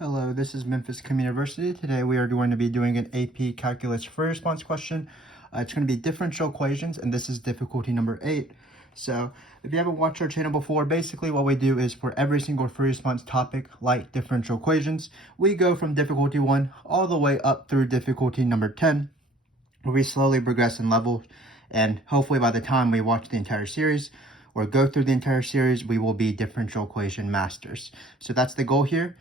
Hello, this is Memphis Communiversity. Today we are going to be doing an AP Calculus free response question. It's going to be differential equations, and this is difficulty number 8. So if you haven't watched our channel before, basically what we do is for every single free response topic, like differential equations, we go from difficulty 1 all the way up through difficulty number 10, where we slowly progress in levels, and hopefully by the time we watch the entire series or go through the entire series, we will be differential equation masters. So that's the goal here.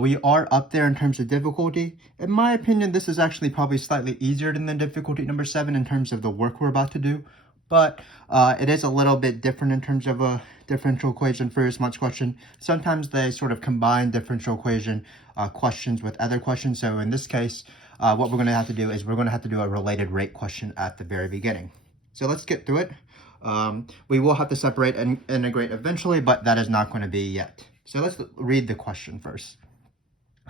We are up there in terms of difficulty. In my opinion, this is actually probably slightly easier than the difficulty number 7 in terms of the work we're about to do. But it is a little bit different in terms of a differential equation free response question. Sometimes they sort of combine differential equation questions with other questions. So in this case, what we're going to have to do is we're going to have to do a related rate question at the very beginning. So let's get through it. We will have to separate and integrate eventually, but that is not going to be yet. So let's read the question first.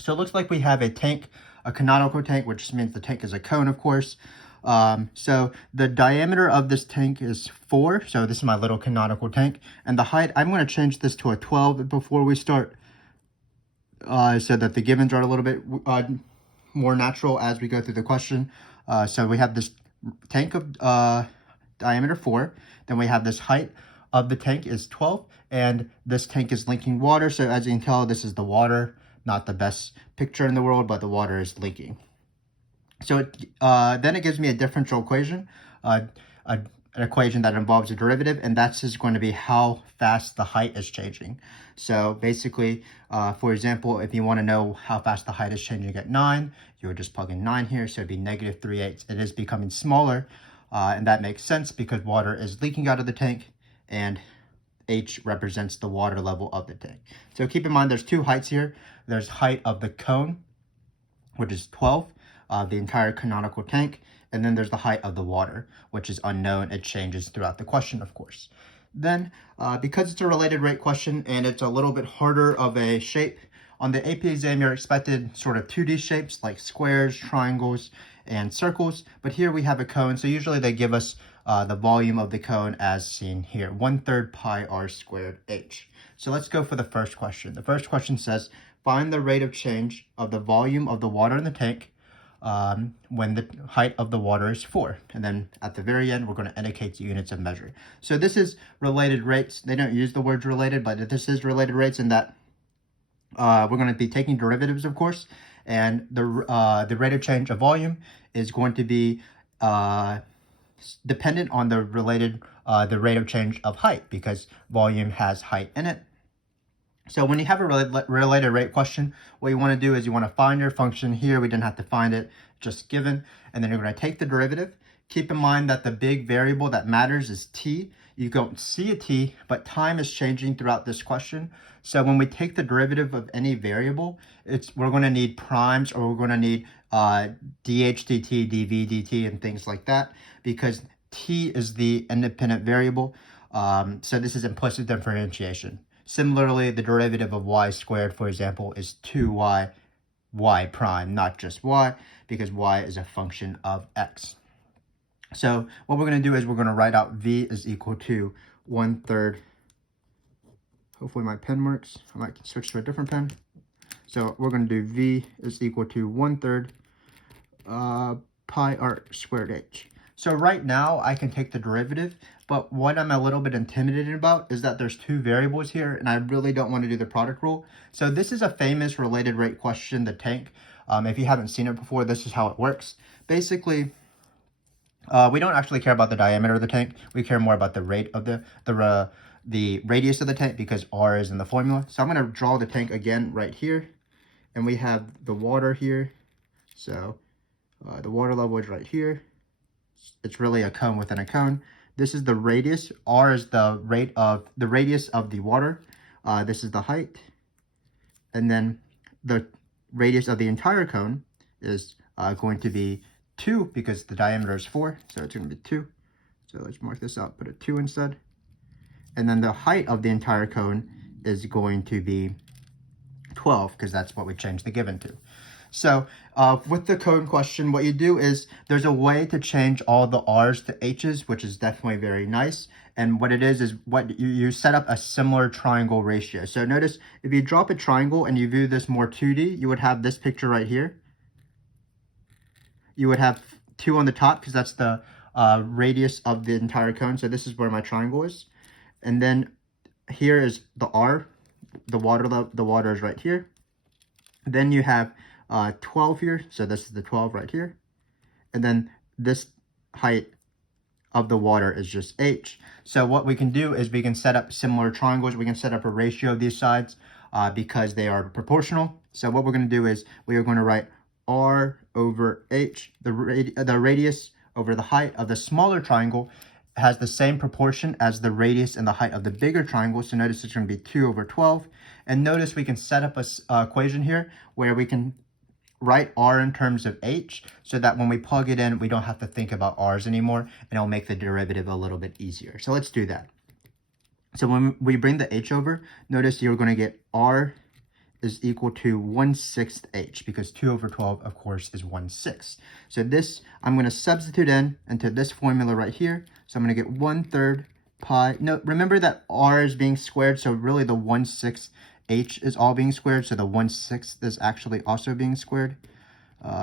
So it looks like we have a tank, a canonical tank, which means the tank is a cone, of course. So the diameter of this tank is 4. So this is my little canonical tank. And the height, I'm going to change this to a 12 before we start, so that the givens are a little bit more natural as we go through the question. So we have this tank of diameter 4. Then we have this height of the tank is 12. And this tank is leaking water. So as you can tell, this is the water. Not the best picture in the world, but the water is leaking. So then it gives me a differential equation, an equation that involves a derivative, and that's just going to be how fast the height is changing. So basically, for example, if you want to know how fast the height is changing at 9, you would just plug in 9 here, so it'd be negative 3/8. It is becoming smaller, and that makes sense because water is leaking out of the tank, and H represents the water level of the tank. So keep in mind there's two heights here. There's height of the cone, which is 12, the entire canonical tank, and then there's the height of the water, which is unknown. It changes throughout the question, of course. Then, because it's a related rate question and it's a little bit harder of a shape, on the AP exam you're expected sort of 2D shapes like squares, triangles, and circles, but here we have a cone, so usually they give us the volume of the cone as seen here, 1/3 pi r squared h. So let's go for the first question. The first question says, find the rate of change of the volume of the water in the tank when the height of the water is 4. And then at the very end, we're going to indicate the units of measure. So this is related rates. They don't use the words related, but this is related rates in that we're going to be taking derivatives, of course. And the rate of change of volume is going to be dependent on the rate of change of height, because volume has height in it. So when you have a related rate question, what you want to do is you want to find your function. Here we didn't have to find it, just given, and then you're going to take the derivative. Keep in mind that the big variable that matters is t. You don't see a t, but time is changing throughout this question. So when we take the derivative of any variable, we're going to need primes, or we're going to need dh dt, dv dt, and things like that, because t is the independent variable. So this is implicit differentiation. Similarly, the derivative of y squared, for example, is 2y prime, not just y, because y is a function of x. So what we're going to do is we're going to write out v is equal to 1/3. Hopefully my pen works. I might switch to a different pen. So we're going to do v is equal to 1/3 pi r squared h. So right now I can take the derivative, but what I'm a little bit intimidated about is that there's two variables here, and I really don't want to do the product rule. So this is a famous related rate question, the tank. If you haven't seen it before, this is how it works. Basically, we don't actually care about the diameter of the tank. We care more about the rate of the radius of the tank, because r is in the formula. So I'm going to draw the tank again right here, and we have the water here. So the water level is right here. It's really a cone within a cone. This is the radius. R is the radius of the water. This is the height. And then the radius of the entire cone is going to be 2, because the diameter is 4. So it's going to be 2. So let's mark this out, put a 2 instead. And then the height of the entire cone is going to be 12, because that's what we changed the given to. So with the code question, what you do is there's a way to change all the R's to H's, which is definitely very nice. And what it is what you set up a similar triangle ratio. So notice if you drop a triangle and you view this more 2D, you would have this picture right here. You would have 2 on the top because that's the radius of the entire cone. So this is where my triangle is. And then here is the R, the water is right here. Then you have 12 here, so this is the 12 right here. And then this height of the water is just H. So what we can do is we can set up similar triangles. We can set up a ratio of these sides because they are proportional. So what we're going to do is we are going to write R over H, the radius over the height of the smaller triangle has the same proportion as the radius and the height of the bigger triangle. So notice it's going to be 2 over 12. And notice we can set up a equation here where we can write R in terms of H so that when we plug it in, we don't have to think about R's anymore, and it'll make the derivative a little bit easier. So let's do that. So when we bring the H over, notice you're going to get R is equal to 1/6 H, because 2 over 12, of course, is 1/6. So this, I'm going to substitute into this formula right here. So I'm going to get 1/3 pi. No, remember that R is being squared, so really the 1/6 H is all being squared, so the 1/6 is actually also being squared.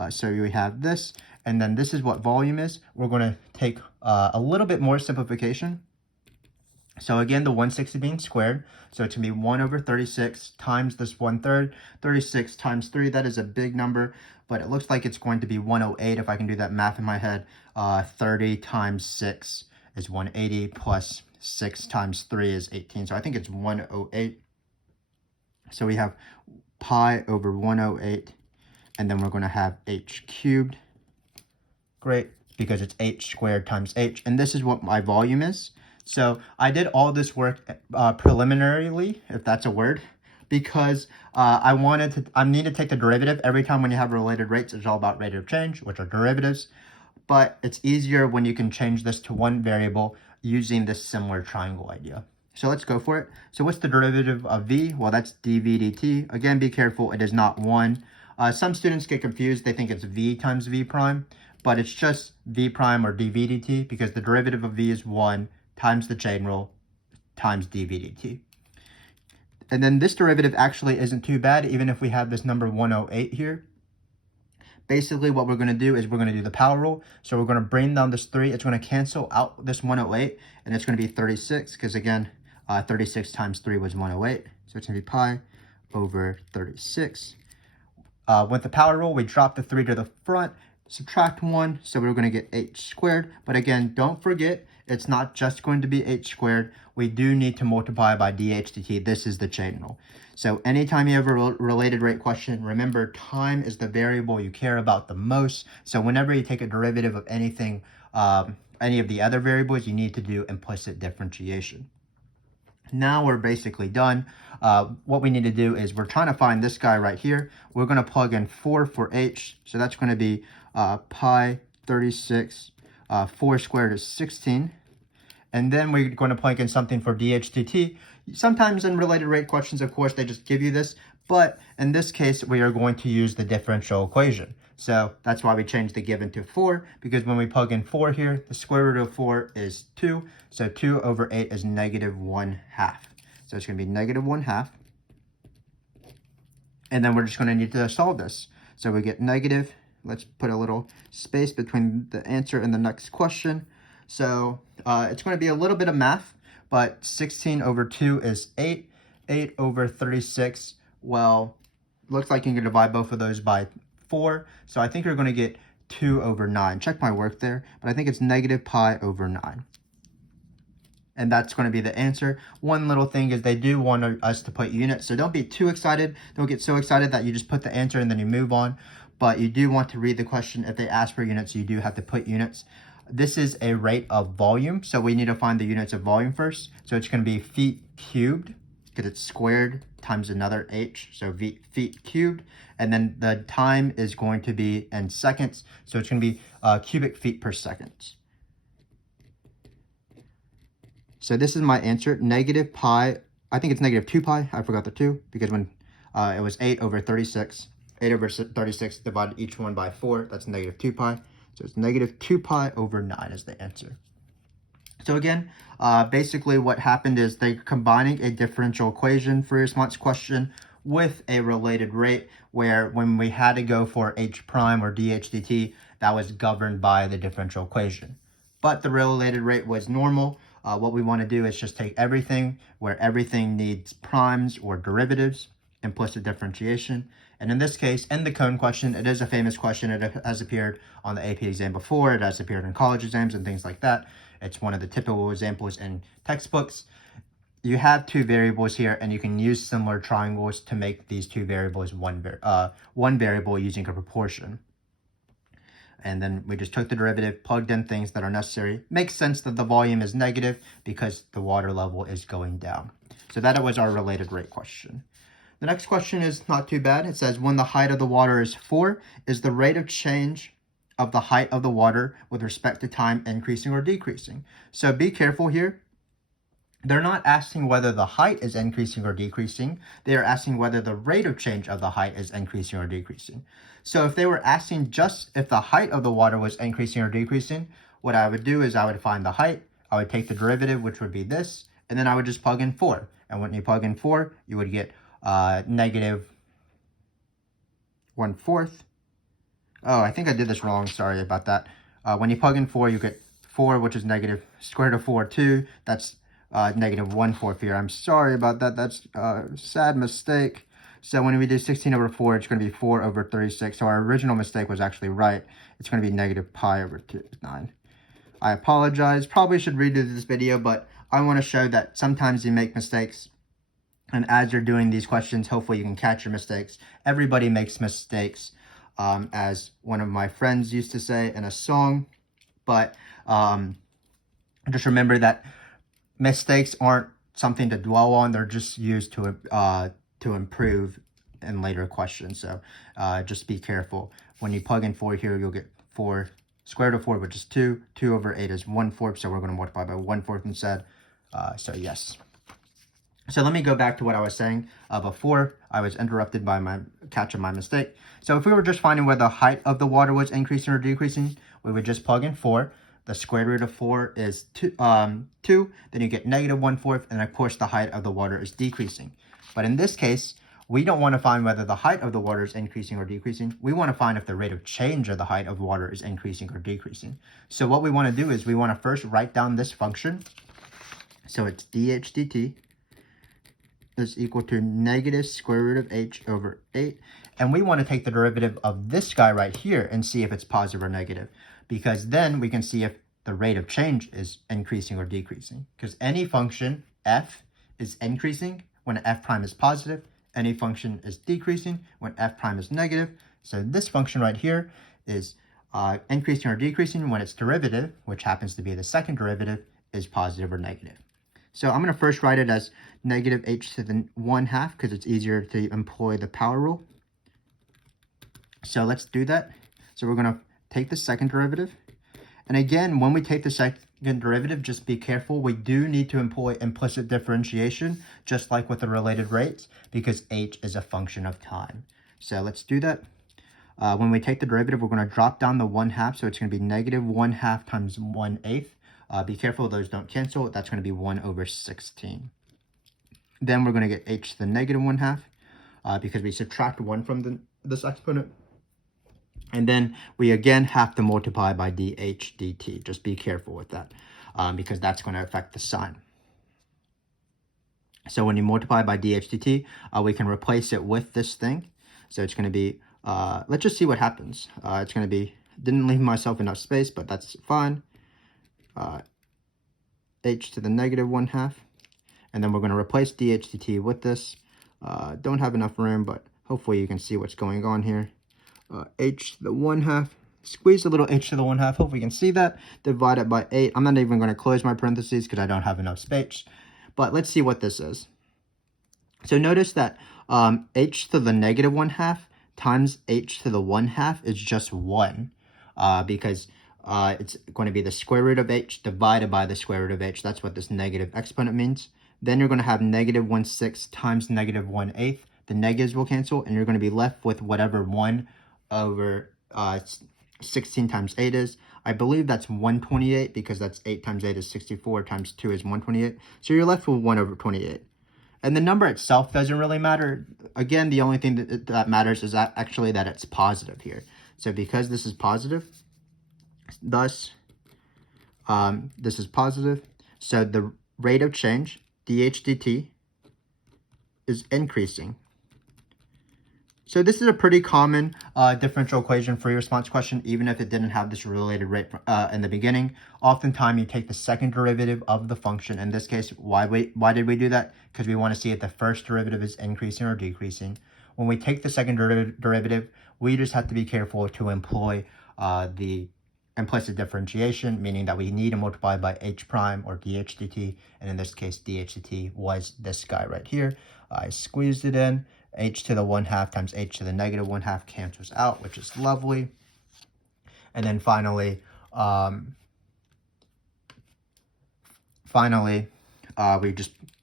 So we have this, and then this is what volume is. We're going to take a little bit more simplification. So again, the 1/6 is being squared, so it's going to be 1 over 36 times this 1/3. 36 times 3, that is a big number, but it looks like it's going to be 108 if I can do that math in my head. 30 times 6 is 180, plus 6 times 3 is 18, so I think it's 108. So we have pi over 108, and then we're going to have H cubed. Great, because it's H squared times H, and this is what my volume is. So I did all this work preliminarily, if that's a word, because I need to take the derivative. Every time when you have related rates, it's all about rate of change, which are derivatives. But it's easier when you can change this to one variable using this similar triangle idea. So let's go for it. So what's the derivative of v? Well, that's dv dt. Again, be careful, it is not 1. Some students get confused. They think it's v times v prime, but it's just v prime or dv dt, because the derivative of v is 1 times the chain rule times dv dt. And then this derivative actually isn't too bad, even if we have this number 108 here. Basically, what we're going to do is we're going to do the power rule. So we're going to bring down this 3. It's going to cancel out this 108, and it's going to be 36, because again, 36 times 3 was 108. So it's going to be pi over 36. With the power rule, we drop the 3 to the front, subtract 1, so we're going to get h squared. But again, don't forget, it's not just going to be h squared. We do need to multiply by dh dt. This is the chain rule. So anytime you have a related rate question, remember time is the variable you care about the most. So whenever you take a derivative of anything, any of the other variables, you need to do implicit differentiation. Now we're basically done. What we need to do is we're trying to find this guy right here. We're going to plug in 4 for h. So that's going to be pi 36. 4 squared is 16. And then we're going to plug in something for dh dt. Sometimes in related rate questions, of course, they just give you this. But in this case, we are going to use the differential equation. So that's why we changed the given to 4, because when we plug in 4 here, the square root of 4 is 2. So 2 over 8 is negative 1/2. So it's going to be negative 1/2. And then we're just going to need to solve this. So we get negative. Let's put a little space between the answer and the next question. So it's going to be a little bit of math, but 16 over 2 is 8. 8 over 36, well, looks like you can divide both of those by 4. So I think you're going to get 2 over 9. Check my work there, but I think it's negative pi over 9. And that's going to be the answer. One little thing is they do want us to put units, so don't be too excited. Don't get so excited that you just put the answer and then you move on. But you do want to read the question. If they ask for units, you do have to put units. This is a rate of volume, so we need to find the units of volume first. So it's going to be feet cubed, because it's squared times another h, so feet cubed. And then the time is going to be in seconds, so it's going to be cubic feet per second. So this is my answer, negative pi, I think it's negative 2 pi, I forgot the 2, because when it was 8 over 36. 8 over 36 divided each one by 4. That's negative 2 pi. So it's negative 2 pi over 9 is the answer. So again, basically what happened is they're combining a differential equation for response question with a related rate, where when we had to go for h prime or dh dt, that was governed by the differential equation. But the related rate was normal. What we want to do is just take everything where everything needs primes or derivatives, implicit differentiation. And in this case, in the cone question, it is a famous question. It has appeared on the AP exam before. It has appeared in college exams and things like that. It's one of the typical examples in textbooks. You have two variables here, and you can use similar triangles to make these two variables one variable using a proportion. And then we just took the derivative, plugged in things that are necessary. Makes sense that the volume is negative because the water level is going down. So that was our related rate question. The next question is not too bad. It says, when the height of the water is 4, is the rate of change of the height of the water with respect to time increasing or decreasing? So be careful here. They're not asking whether the height is increasing or decreasing. They are asking whether the rate of change of the height is increasing or decreasing. So if they were asking just if the height of the water was increasing or decreasing, what I would do is I would find the height, I would take the derivative, which would be this, and then I would just plug in 4. And when you plug in 4, you would get negative 1/4. Oh, I think I did this wrong. Sorry about that. When you plug in 4, you get 4, which is negative square root of 4, 2. That's negative 1/4 here. I'm sorry about that. That's a sad mistake. So when we do 16 over 4, it's going to be 4 over 36. So our original mistake was actually right. It's going to be negative pi over 9. I apologize. Probably should redo this video, but I want to show that sometimes you make mistakes. And as you're doing these questions, hopefully you can catch your mistakes. Everybody makes mistakes, as one of my friends used to say in a song. But just remember that mistakes aren't something to dwell on. They're just used to improve in later questions. So just be careful. When you plug in 4 here, you'll get 4 square root of 4, which is 2. 2 over 8 is 1/4. So we're going to multiply by 1/4 instead. So yes. So let me go back to what I was saying before I was interrupted by my catching my mistake. So if we were just finding where the height of the water was increasing or decreasing, we would just plug in 4. The square root of 4 is 2. Then you get negative 1/4, and of course the height of the water is decreasing. But in this case, we don't want to find whether the height of the water is increasing or decreasing. We want to find if the rate of change of the height of water is increasing or decreasing. So what we want to do is we want to first write down this function. So it's dh dt is equal to negative square root of h over 8. And we want to take the derivative of this guy right here and see if it's positive or negative. Because then we can see if the rate of change is increasing or decreasing. Because any function, f, is increasing when f prime is positive. Any function is decreasing when f prime is negative. So this function right here is increasing or decreasing when its derivative, which happens to be the second derivative, is positive or negative. So I'm going to first write it as negative h to the 1/2 because it's easier to employ the power rule. So let's do that. So we're going to take the second derivative. And again, when we take the second derivative, just be careful. We do need to employ implicit differentiation, just like with the related rates, because h is a function of time. So let's do that. When we take the derivative, we're going to drop down the 1/2. So it's going to be negative 1/2 times 1/8. Be careful, those don't cancel. That's going to be 1 over 16. Then we're going to get h to the negative 1/2 because we subtract 1 from this exponent. And then we again have to multiply by dh dt. Just be careful with that because that's going to affect the sign. So when you multiply by dh dt, we can replace it with this thing. So it's going to be, let's just see what happens. It's going to be, didn't leave myself enough space, but that's fine. H to the negative 1/2. And then we're going to replace dh dt with this. Don't have enough room, but hopefully you can see what's going on here. H to the 1/2. Squeeze a little h to the 1/2. Hopefully you can see that. Divide it by 8. I'm not even going to close my parentheses because I don't have enough space. But let's see what this is. So notice that h to the negative 1/2 times h to the 1/2 is just 1 because it's going to be the square root of h divided by the square root of h. That's what this negative exponent means. Then you're going to have negative 1/6 times negative 1/8. the negatives will cancel, and you're going to be left with whatever 1 over 16 times 8 is. I believe that's 128 because that's 8 times 8 is 64 times 2 is 128. So you're left with 1 over 28. And the number itself doesn't really matter. Again, the only thing that matters is actually that it's positive here. So because this is positive, thus this is positive. So the rate of change, dH dt, is increasing. So this is a pretty common differential equation free response question, even if it didn't have this related rate in the beginning. Oftentimes, you take the second derivative of the function. In this case, why did we do that? Because we want to see if the first derivative is increasing or decreasing. When we take the second derivative, we just have to be careful to employ the implicit differentiation, meaning that we need to multiply by h prime or dH dt. And in this case, dH dt was this guy right here. I squeezed it in. H to the 1/2 times h to the negative 1/2 cancels out, which is lovely. And then finally,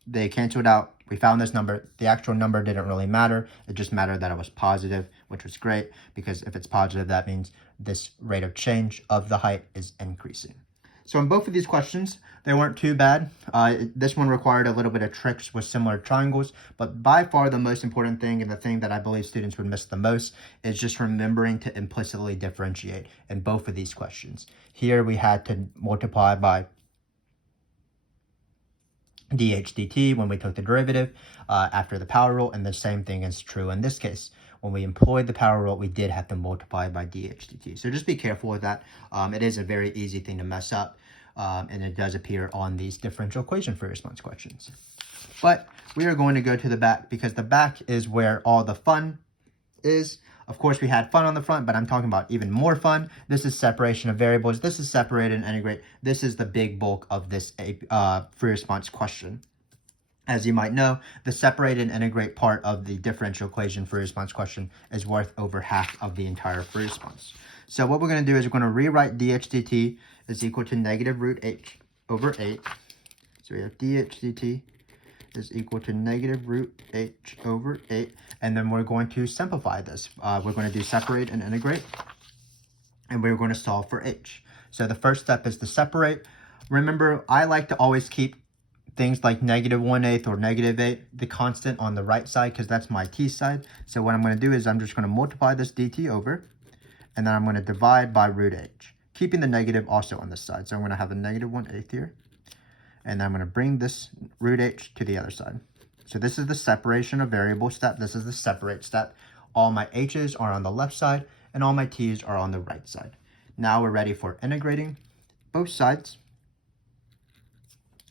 they canceled out. We found this number. The actual number didn't really matter. It just mattered that it was positive, which was great, because if it's positive, that means this rate of change of the height is increasing. So in both of these questions, they weren't too bad. This one required a little bit of tricks with similar triangles, but by far the most important thing, and the thing that I believe students would miss the most, is just remembering to implicitly differentiate in both of these questions. Here we had to multiply by dH dt when we took the derivative after the power rule, and the same thing is true in this case. When we employed the power rule, we did have to multiply by dH dt. So just be careful with that. It is a very easy thing to mess up, and it does appear on these differential equation free response questions. But we are going to go to the back, because the back is where all the fun is. Of course, we had fun on the front, but I'm talking about even more fun. This is separation of variables. This is separate and integrate. This is the big bulk of this free response question. As you might know, the separate and integrate part of the differential equation free response question is worth over half of the entire free response. So what we're going to do is we're going to rewrite dH dt is equal to negative root h over 8. So we have dH dt is equal to negative root h over 8. And then we're going to simplify this. We're going to do separate and integrate, and we're going to solve for h. So the first step is to separate. Remember, I like to always keep things like negative 1/8 or negative 8, the constant on the right side, because that's my t side. So what I'm going to do is I'm just going to multiply this dt over, and then I'm going to divide by root h, keeping the negative also on this side. So I'm going to have a negative 1/8 here, and then I'm going to bring this root h to the other side. So this is the separation of variable step. This is the separate step. All my h's are on the left side, and all my t's are on the right side. Now we're ready for integrating both sides.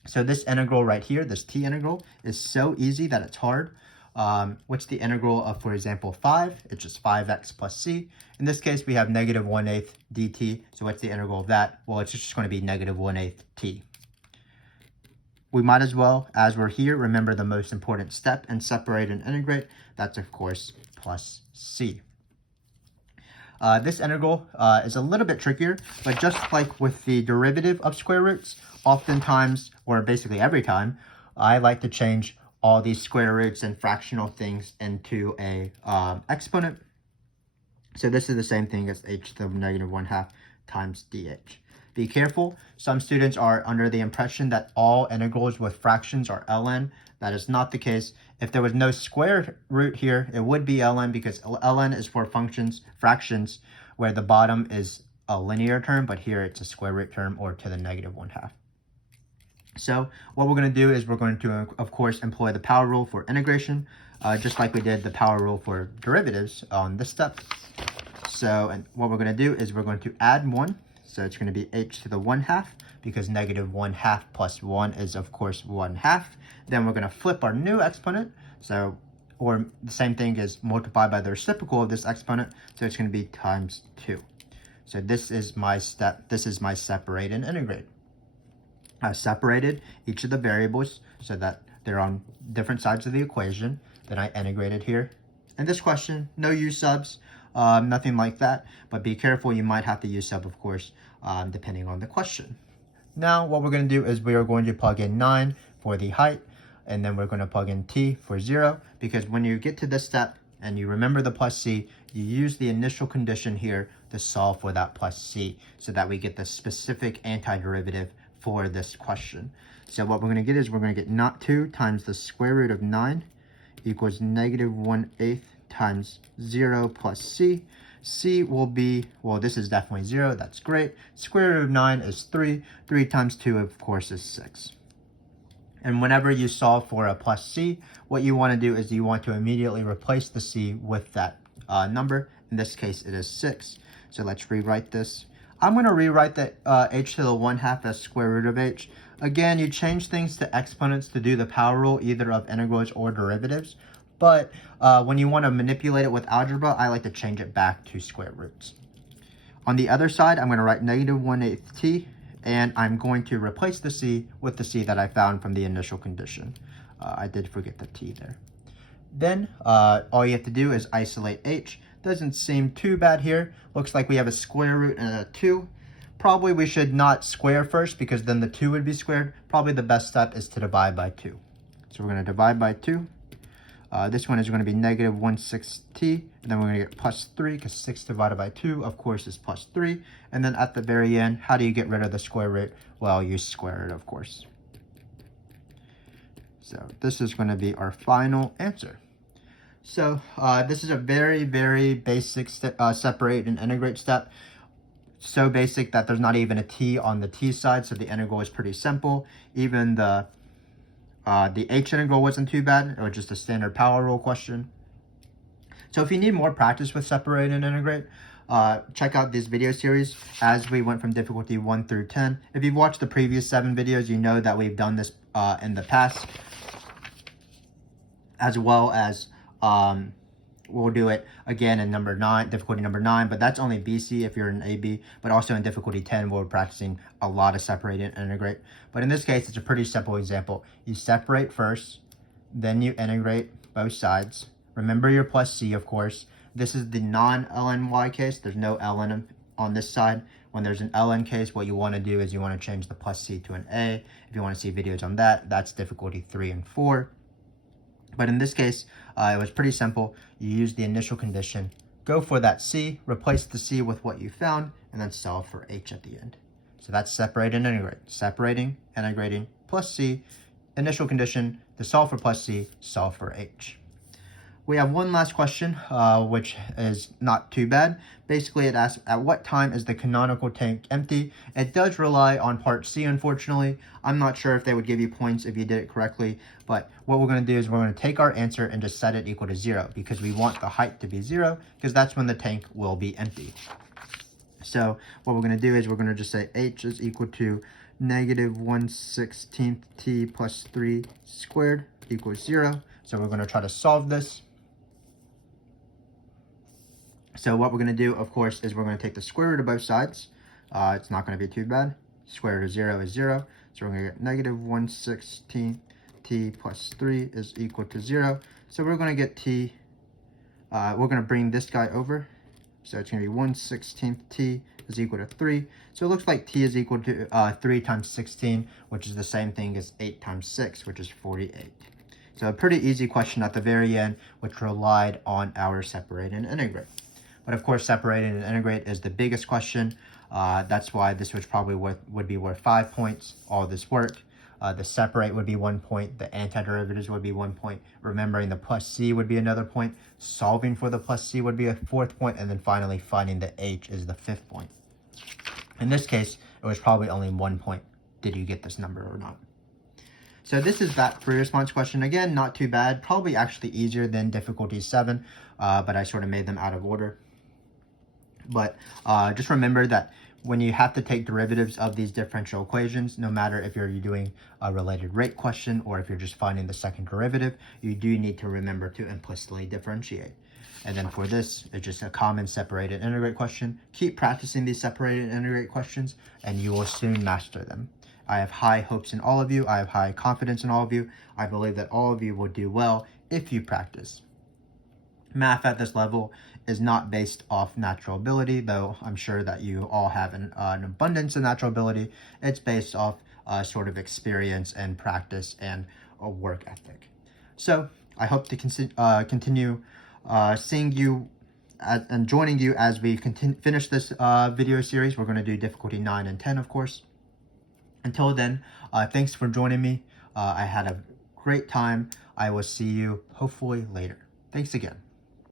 So this integral right here, this t integral, is so easy that it's hard. What's the integral of, for example, 5? It's just 5x plus c. In this case, we have negative 1/8 dt. So what's the integral of that? Well, it's just going to be negative 1/8 t. We might as well, as we're here, remember the most important step in separate and integrate. That's, of course, plus c. This integral is a little bit trickier, but just like with the derivative of square roots, oftentimes, or basically every time, I like to change all these square roots and fractional things into a exponent. So this is the same thing as h to the negative 1/2 times dh. Be careful. Some students are under the impression that all integrals with fractions are ln. That is not the case. If there was no square root here, it would be ln, because ln is for fractions, where the bottom is a linear term, but here it's a square root term, or to the negative 1/2. So what we're going to do is we're going to, of course, employ the power rule for integration, just like we did the power rule for derivatives on this step. So, and what we're going to do is we're going to add 1. So it's going to be h to the 1/2, because negative 1/2 plus 1 is, of course, 1/2. Then we're going to flip our new exponent. So, or the same thing as multiply by the reciprocal of this exponent. So it's going to be times 2. So this is my step. This is my separate and integrate. I separated each of the variables so that they're on different sides of the equation. Then I integrated here. In this question, no use subs. Nothing like that, but be careful, you might have to use sub, of course, depending on the question. Now what we're going to do is we are going to plug in 9 for the height. and then we're going to plug in t for 0, because when you get to this step and you remember the plus c, you use the initial condition here to solve for that plus c, so that we get the specific antiderivative for this question. So what we're going to get is we're going to get not 2 times the square root of 9 equals negative 1/8 times 0 plus c. C will be, well, this is definitely 0. That's great. Square root of 9 is 3. 3 times 2, of course, is 6. And whenever you solve for a plus c, what you want to do is you want to immediately replace the c with that number. In this case, it is 6. So let's rewrite this. I'm going to rewrite the h to the 1/2 as square root of h. Again, you change things to exponents to do the power rule, either of integrals or derivatives. But when you want to manipulate it with algebra, I like to change it back to square roots. On the other side, I'm going to write negative 1/8 t, and I'm going to replace the c with the c that I found from the initial condition. I did forget the t there. Then all you have to do is isolate h. Doesn't seem too bad here. Looks like we have a square root and a 2. Probably we should not square first, because then the 2 would be squared. Probably the best step is to divide by 2. So we're going to divide by 2. This one is going to be negative 1/6 t, and then we're going to get plus 3, because 6 divided by 2, of course, is plus 3. And then at the very end, how do you get rid of the square root? Well, you square it, of course. So this is going to be our final answer. So this is a very, very basic separate and integrate step. So basic that there's not even a t on the t side, so the integral is pretty simple. Even the h integral wasn't too bad. It was just a standard power rule question. So if you need more practice with separate and integrate, check out this video series as we went from difficulty 1 through 10. If you've watched the previous 7 videos, you know that we've done this in the past, as well as we'll do it again in difficulty number 9, but that's only BC if you're in AB, but also in difficulty 10, we're practicing a lot of separate and integrate. But in this case, it's a pretty simple example. You separate first, then you integrate both sides. Remember your plus c, of course. This is the non-lny case. There's no ln on this side. When there's an ln case, what you want to do is you want to change the plus c to an a. If you want to see videos on that, that's difficulty 3 and 4. But in this case, it was pretty simple. You use the initial condition, go for that c, replace the c with what you found, and then solve for h at the end. So that's separate and integrate. Separating, integrating, plus c, initial condition, to solve for plus c, solve for h. We have one last question, which is not too bad. Basically, it asks, at what time is the canonical tank empty? It does rely on part C, unfortunately. I'm not sure if they would give you points if you did it correctly, but what we're going to do is we're going to take our answer and just set it equal to 0, because we want the height to be 0, because that's when the tank will be empty. So what we're going to do is we're going to just say h is equal to negative 1/16 t plus 3 squared equals 0. So we're going to try to solve this. So what we're going to do, of course, is we're going to take the square root of both sides. It's not going to be too bad. Square root of 0 is 0. So we're going to get negative 1/16 t plus 3 is equal to 0. So we're going to get t, we're going to bring this guy over. So it's going to be 1/16 t is equal to 3. So it looks like t is equal to 3 times 16, which is the same thing as 8 times 6, which is 48. So a pretty easy question at the very end, which relied on our separate and integrate. But of course, separate and integrate is the biggest question. That's why this was probably would be worth 5 points, all this work. The separate would be 1 point. The antiderivatives would be 1 point. Remembering the plus c would be another point. Solving for the plus c would be a 4th point. And then finally, finding the h is the 5th point. In this case, it was probably only 1 point. Did you get this number or not? So this is that free response question. Again, not too bad. Probably actually easier than difficulty 7, but I sort of made them out of order. But just remember that when you have to take derivatives of these differential equations, no matter if you're doing a related rate question or if you're just finding the second derivative, you do need to remember to implicitly differentiate. And then for this, it's just a common separate and integrate question. Keep practicing these separate and integrate questions, and you will soon master them. I have high hopes in all of you. I have high confidence in all of you. I believe that all of you will do well if you practice. Math at this level is not based off natural ability, though I'm sure that you all have an abundance of natural ability. It's based off sort of experience and practice and a work ethic. So I hope to continue seeing you and joining you as we finish this video series. We're going to do difficulty 9 and 10, of course. Until then, thanks for joining me. I had a great time. I will see you hopefully later. Thanks again.